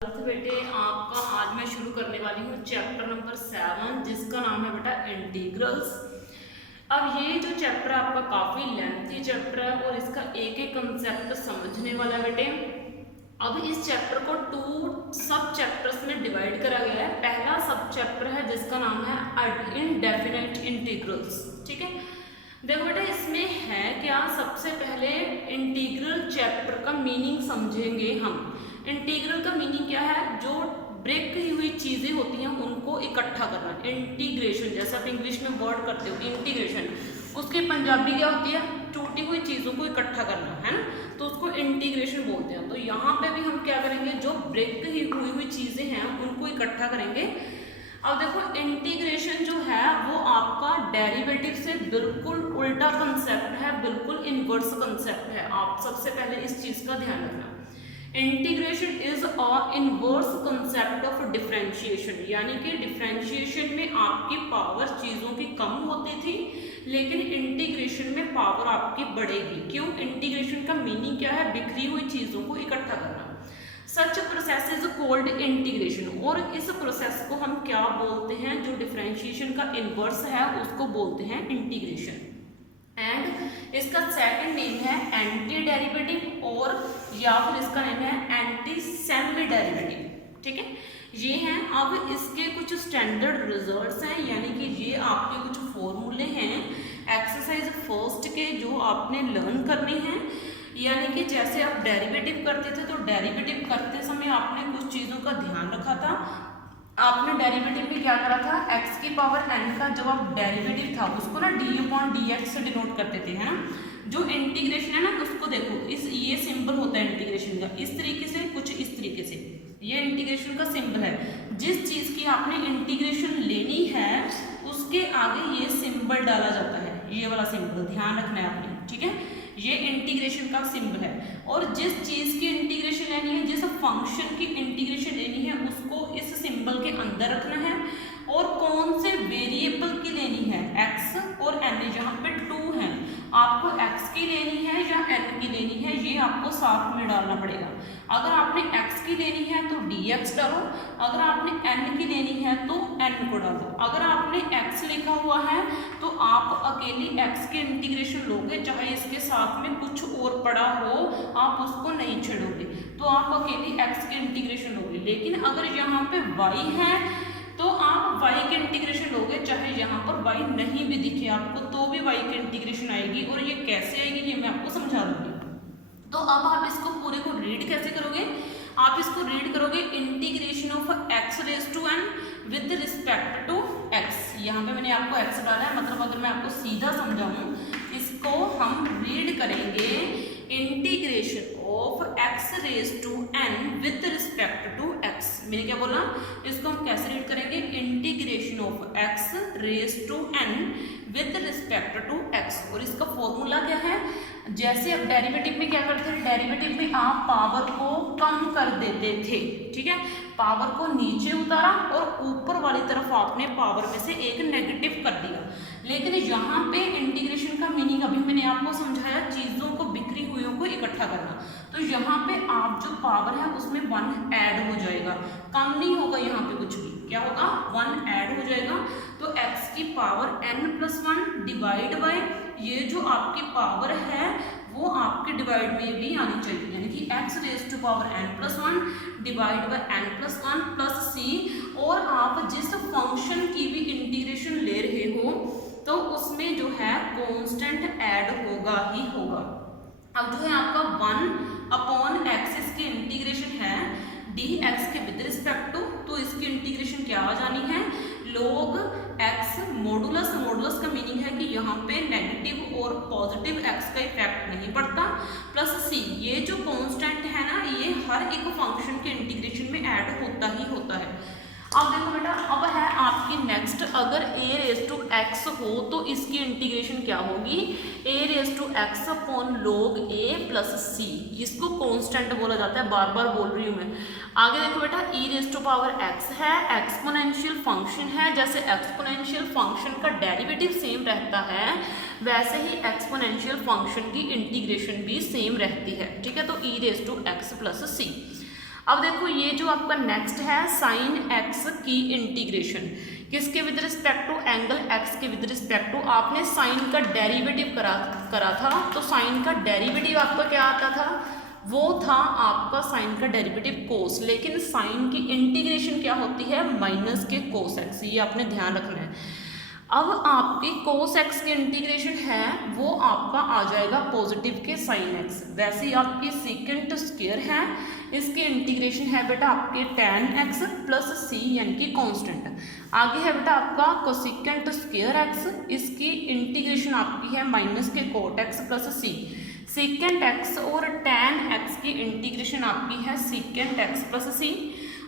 बेटे आपका आज मैं शुरू करने वाली हूँ चैप्टर नंबर 7 जिसका नाम है बेटा इंटीग्रल्स। अब ये जो चैप्टर आपका काफ़ी लेंथी चैप्टर है और इसका एक एक कंसेप्ट समझने वाला है बेटे। अब इस चैप्टर को 2 सब चैप्टर्स में डिवाइड करा गया है। पहला सब चैप्टर है जिसका नाम है इनडेफिनेट इंटीग्रल्स। ठीक है, देखो बेटा इसमें है क्या, सबसे पहले इंटीग्रल चैप्टर का मीनिंग समझेंगे हम। इंटीग्रल का मीनिंग क्या है, जो ब्रेक की हुई चीजें होती हैं उनको इकट्ठा करना। इंटीग्रेशन जैसा आप इंग्लिश में वर्ड करते हो इंटीग्रेशन, उसकी पंजाबी क्या होती है, टूटी हुई चीजों को इकट्ठा करना, है ना, तो उसको इंटीग्रेशन बोलते हैं। तो यहाँ पे भी हम क्या करेंगे, जो ब्रेक ही हुई चीजें हैं उनको इकट्ठा करेंगे। अब देखो इंटीग्रेशन जो है वो आपका डेरिवेटिव से बिल्कुल उल्टा कंसेप्ट है, बिल्कुल इनवर्स कंसेप्ट है। आप सबसे पहले इस चीज का ध्यान रखना। Integration is a inverse concept of differentiation, यानी कि डिफरेंशिएशन में आपकी पावर चीजों की कम होती थी, लेकिन इंटीग्रेशन में पावर आपकी बढ़ेगी। क्यों? इंटीग्रेशन का मीनिंग क्या है, बिखरी हुई चीजों को इकट्ठा करना। सच प्रोसेस इज कॉल्ड इंटीग्रेशन, और इस प्रोसेस को हम क्या बोलते हैं, जो डिफरेंशिएशन का इनवर्स है उसको बोलते हैं इंटीग्रेशन। एंड इसका सेकंड नेम है एंटी डेरिवेटिव, और या फिर इसका नेम है एंटी सेमी डेरिवेटिव। ठीक है, ये हैं। अब इसके कुछ स्टैंडर्ड रिजल्ट्स हैं, यानी कि ये आपके कुछ फॉर्मूले हैं एक्सरसाइज फर्स्ट के जो आपने लर्न करने हैं। यानी कि जैसे आप डेरिवेटिव करते थे तो डेरिवेटिव करते समय आपने कुछ चीज़ों का ध्यान रखा था। आपने डेरिवेटिव में क्या करा था, x की पावर n का जो आप डेरिवेटिव था उसको ना d/dx से डिनोट करते थे, है ना। जो इंटीग्रेशन है ना उसको देखो, इस ये सिंबल होता है इंटीग्रेशन का, इस तरीके से, कुछ इस तरीके से, ये इंटीग्रेशन का सिंबल है। जिस चीज की आपने इंटीग्रेशन लेनी है उसके आगे ये सिंबल डाला जाता है, ये वाला सिंबल ध्यान रखना है आपने। ठीक है, ये इंटीग्रेशन का सिंबल है। और जिस चीज की इंटीग्रेशन लेनी है, जिस फंक्शन की इंटीग्रेशन लेनी है उसको इस सिंबल के अंदर रखना है। और कौन से वेरिएबल की लेनी है, x और n, जहाँ पे 2 हैं, आपको x की लेनी है या n की लेनी है, ये आपको साथ में डालना पड़ेगा। अगर आपने x की लेनी है तो dx डालो, अगर आपने n की लेनी है तो n को डालो। अगर आपने x लिखा हुआ है तो आप अकेली x के इंटीग्रेशन लोगे, चाहे इसके साथ में कुछ और पड़ा हो आप उसको नहीं छेड़ोगे, तो आप अकेली x के इंटीग्रेशन लोगे। लेकिन अगर यहाँ पे y है तो आप y के इंटीग्रेशन लोगे, चाहे यहाँ पर y नहीं भी दिखे आपको तो भी y की इंटीग्रेशन आएगी। और ये कैसे आएगी ये मैं आपको समझा दूंगी। तो अब आप इसको पूरे को रीड कैसे करोगे, आप इसको रीड करोगे integration of x raise to n with respect to x। यहाँ पे मैंने आपको x डाला है, मतलब अगर मैं आपको सीधा समझाऊं इसको हम रीड करेंगे integration of x raise to n with respect to x। मैंने क्या बोला, इसको हम कैसे रीड करेंगे, integration of x raise to n with respect to x। और इसका फॉर्मूला क्या है, जैसे आप डेरिवेटिव में क्या करते थे, डेरिवेटिव में आप पावर को कम कर देते थे। ठीक है, पावर को नीचे उतारा और ऊपर वाली तरफ आपने पावर में से एक नेगेटिव कर दिया। लेकिन यहाँ पे इंटीग्रेशन का मीनिंग अभी मैंने आपको समझाया, चीजों को बिखरी हुई को इकट्ठा करना। तो यहाँ पे आप जो पावर है उसमें 1 ऐड हो जाएगा, कम नहीं होगा यहाँ पे कुछ भी, क्या होगा, 1 ऐड हो जाएगा। तो x की पावर n+1 डिवाइड बाय ये जो आपकी पावर है वो आपके डिवाइड में भी आनी चाहिए, यानी कि x raise to power n+1 divide by n+1 plus c। और आप जिस फंक्शन की भी इंटीग्रेशन ले रहे हो तो उसमें जो है कांस्टेंट ऐड होगा ही होगा। अब जो है आपका 1/x इसकी इंटीग्रेशन है dx के विद रिस्पेक्ट टू, तो इसकी इंटीग्रेशन क्या आ जानी है, log x मॉडुलस। मॉडुलस का मीनिंग है कि यहाँ पे नेगेटिव और पॉजिटिव x का इफेक्ट नहीं पड़ता, प्लस c। ये जो कांस्टेंट है ना ये हर एक फंक्शन के इंटीग्रेशन में ऐड होता ही होता है। अब देखो बेटा, अब है आपकी नेक्स्ट, अगर a रेज टू x हो तो इसकी इंटीग्रेशन क्या होगी, a raise to x upon log a plus c। इसको कांस्टेंट बोला जाता है, बार बार बोल रही हूँ मैं। आगे देखो बेटा, e raise to power x है, एक्सपोनेंशियल फंक्शन है। जैसे एक्सपोनेंशियल फंक्शन का डेरिवेटिव सेम रहता है वैसे ही एक्सपोनेंशियल फंक्शन की इंटीग्रेशन भी सेम रहती है। ठीक है, तो e raise to x plus c। अब देखो ये जो आपका नेक्स्ट है साइन एक्स की इंटीग्रेशन, किसके with respect to, angle x के विद रिस्पेक्ट टू। आपने साइन का डेरिवेटिव करा था, तो साइन का डेरिवेटिव आपका क्या आता था, वो था आपका साइन का डेरिवेटिव कोस, लेकिन साइन की इंटीग्रेशन क्या होती है, माइनस के कोस एक्स, ये आपने ध्यान रखना है। अब आपकी कोस एक्स की इंटीग्रेशन है वो आपका आ जाएगा पॉजिटिव के साइन एक्स। वैसे ही आपकी सीकेंट स्क्वायर है, इसकी इंटीग्रेशन है बेटा आपके tan एक्स प्लस सी यानी कि कांस्टेंट। आगे है बेटा आपका कोसिकेंट स्क्वायर एक्स, इसकी इंटीग्रेशन आपकी है माइनस के cot x plus c. Secant x और tan एक्स की इंटीग्रेशन आपकी है सीकेंट एक्स प्लस सी,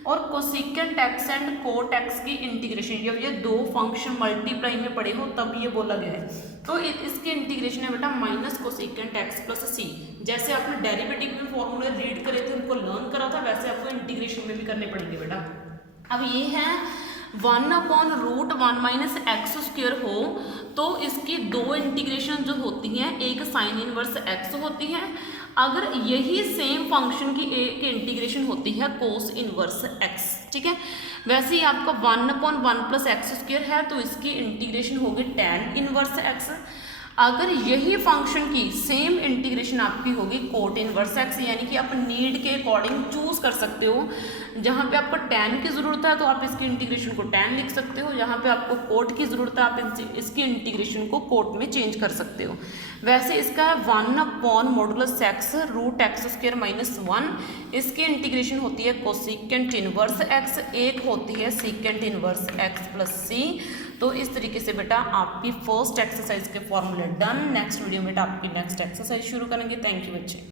और cosecant x and cot x की इंटीग्रेशन, जब ये दो फंक्शन मल्टीप्लाई में पड़े हो तब ये बोला गया है, तो इसकी इंटीग्रेशन है बेटा माइनस कोसिकेंट एक्स प्लस सी। जैसे आपने डेरिवेटिव में फॉर्मूले रीड करे थे, उनको लर्न करा था, वैसे आपको इंटीग्रेशन में भी करने पड़ेंगे बेटा। अब ये है 1/√1 माइनस एक्स स्क्वायर हो, तो इसकी दो इंटीग्रेशन जो होती हैं, एक साइन इनवर्स एक्स होती है, अगर यही सेम फंक्शन की एक इंटीग्रेशन होती है कोस इनवर्स एक्स, ठीक है। वैसे ही आपका 1/1 प्लस एक्स स्क्वायर है, तो इसकी इंटीग्रेशन होगी tan इनवर्स एक्स। अगर यही फंक्शन की सेम इंटीग्रेशन आपकी होगी कोट इनवर्स एक्स, यानी कि आप नीड के अकॉर्डिंग चूज कर सकते हो। जहाँ पे आपको tan की ज़रूरत है तो आप इसकी इंटीग्रेशन को tan लिख सकते हो, जहाँ पे आपको कोट की ज़रूरत है आप इसकी इंटीग्रेशन को कोट में चेंज कर सकते हो। वैसे इसका है 1/√x √x² माइनस 1, इसकी इंटीग्रेशन होती है कोसिकेंट इनवर्स एक्स, एक होती है सीकेंट इनवर्स एक्स प्लस सी। तो इस तरीके से बेटा आपकी फर्स्ट एक्सरसाइज के फॉर्मूले डन। नेक्स्ट वीडियो में बेटा आपकी नेक्स्ट एक्सरसाइज शुरू करेंगे। थैंक यू बच्चे।